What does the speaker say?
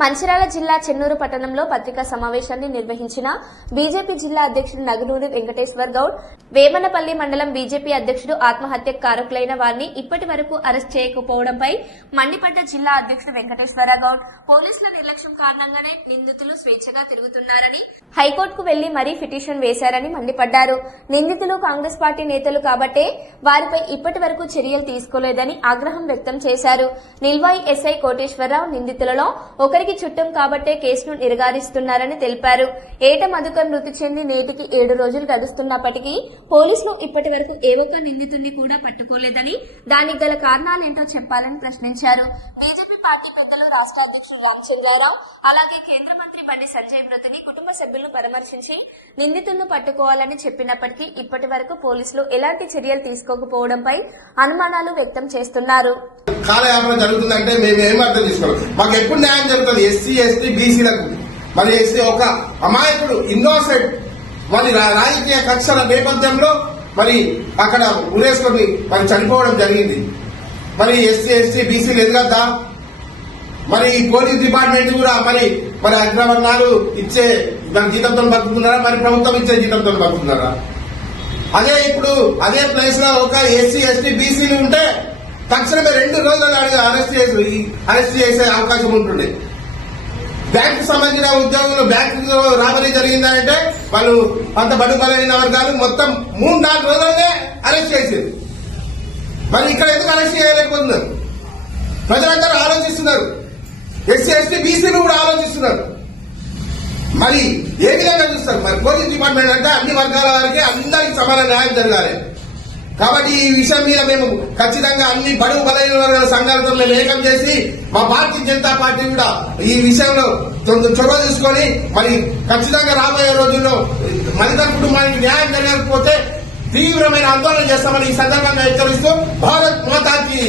మంచిర్యాల జిల్లా చెన్నూరు పట్టణంలో పత్రికా సమావేశాన్ని నిర్వహించిన బీజేపీ జిల్లా అధ్యక్షుడు నగనూరి వెంకటేశ్వర్ గౌడ్ వేమనపల్లి మండలం బీజేపీ అధ్యక్షుడు ఆత్మహత్య కారకులైన వారిని ఇప్పటి వరకు అరెస్ట్ చేయకపోవడంపై మండిపడ్డ జిల్లా అధ్యక్షుడు వెంకటేశ్వర గౌడ్ పోలీసుల నిర్లక్ష్యం కారణంగానే నిందితులు స్వేచ్ఛగా తిరుగుతున్నారని హైకోర్టుకు వెళ్ళి మరీ పిటిషన్ వేశారని మండిపడ్డారు. నిందితులు కాంగ్రెస్ పార్టీ నేతలు కాబట్టే వారిపై ఇప్పటి వరకు చర్యలు తీసుకోలేదని ఆగ్రహం వ్యక్తం చేశారు. నిల్వాయి ఎస్ఐ కోటేశ్వరరావు నిందితులలో ఒకరికి చుట్టం కాబట్టే కేసును నిరగారిస్తున్నారని తెలిపారు. ఏట మధుకర్ మృతి చెంది నేటికి ఏడు రోజులు గడుస్తున్నప్పటికీ పోలీసులు ఇప్పటి వరకు ఏ ఒక్క నిందితుడిని కూడా పట్టుకోలేదని దానికి గల కారణాలేంటో చెప్పాలని ప్రశ్నించారు. బీజేపీ పార్టీ పెద్దలు రాష్ట్ర అధ్యక్షుడు రామచంద్రారావు అలాగే కేంద్ర మంత్రి బండి సంజయ్ మృతిని కుటుంబ సభ్యులను పరామర్శించి నిందితులను పట్టుకోవాలని చెప్పినప్పటికీ ఇప్పటి వరకు పోలీసులు ఎలాంటి చర్యలు తీసుకోకపోవడంపై అనుమానాలు వ్యక్తం చేస్తున్నారు. కాలయాపన జరుగుతుందంటే మేము ఏం అర్థం చేసుకోవాలి? మాకు ఎప్పుడు న్యాయం జరుగుతుంది? ఎస్సీ ఎస్టీ బీసీలకు. మరి ఎస్సీ ఒక అమాయకుడు ఇన్నోసెంట్ మరి రాజకీయ కక్షల నేపథ్యంలో మరి అక్కడ ఉరేసుకొని మరి చనిపోవడం జరిగింది. మరి ఎస్సీ ఎస్టీ బీసీలు ఎదగద్దా మరి ఈ పోలీస్ డిపార్ట్మెంట్ కూడా మరి మరి అగ్రవర్ణాలు ఇచ్చే దాని జీతంతో బతుకుతున్నారా? మరి ప్రభుత్వం ఇచ్చే జీతంతో బతుకుతున్నారా? అదే ఇప్పుడు అదే ప్లేస్లో ఒక ఎస్సీ ఎస్టీ బీసీలు ఉంటే తక్షణమే రెండు రోజులు అరెస్ట్ చేసి అరెస్ట్ చేసే అవకాశం ఉంటుండే. బ్యాంకు సంబంధించిన ఉద్యోగులు బ్యాంకు రాబరీ జరిగిందంటే వాళ్ళు అంత బడు బలైన వర్గాలు మొత్తం మూడు నాలుగు రోజులనే అరెస్ట్ చేసేది మరి ఇక్కడ ఎందుకు అరెస్ట్ చేయలేకపోతున్నారు? ప్రజలందరూ ఆలోచిస్తున్నారు. ఎస్సీ ఎస్టీ బీసీలు కూడా ఆలోచిస్తున్నారు. మరి ఏ విధంగా చూస్తారు? మరి పోలీస్ డిపార్ట్మెంట్ అంటే అన్ని వర్గాల వారికి అందరికి సమాన న్యాయం జరగాలి. కాబట్టి ఈ విషయం మీద మేము ఖచ్చితంగా అన్ని బడుగు బలైన వర్గాల సంఘాలతో మేము ఏకం చేసి మా భారతీయ జనతా పార్టీ కూడా ఈ విషయంలో కొంచెం చొరవ తీసుకొని మరి ఖచ్చితంగా రాబోయే రోజుల్లో మనిత కుటుంబానికి న్యాయం జరగకపోతే తీవ్రమైన ఆందోళన చేస్తామని ఈ సందర్భంగా హెచ్చరిస్తూ భారత్ మాతాకి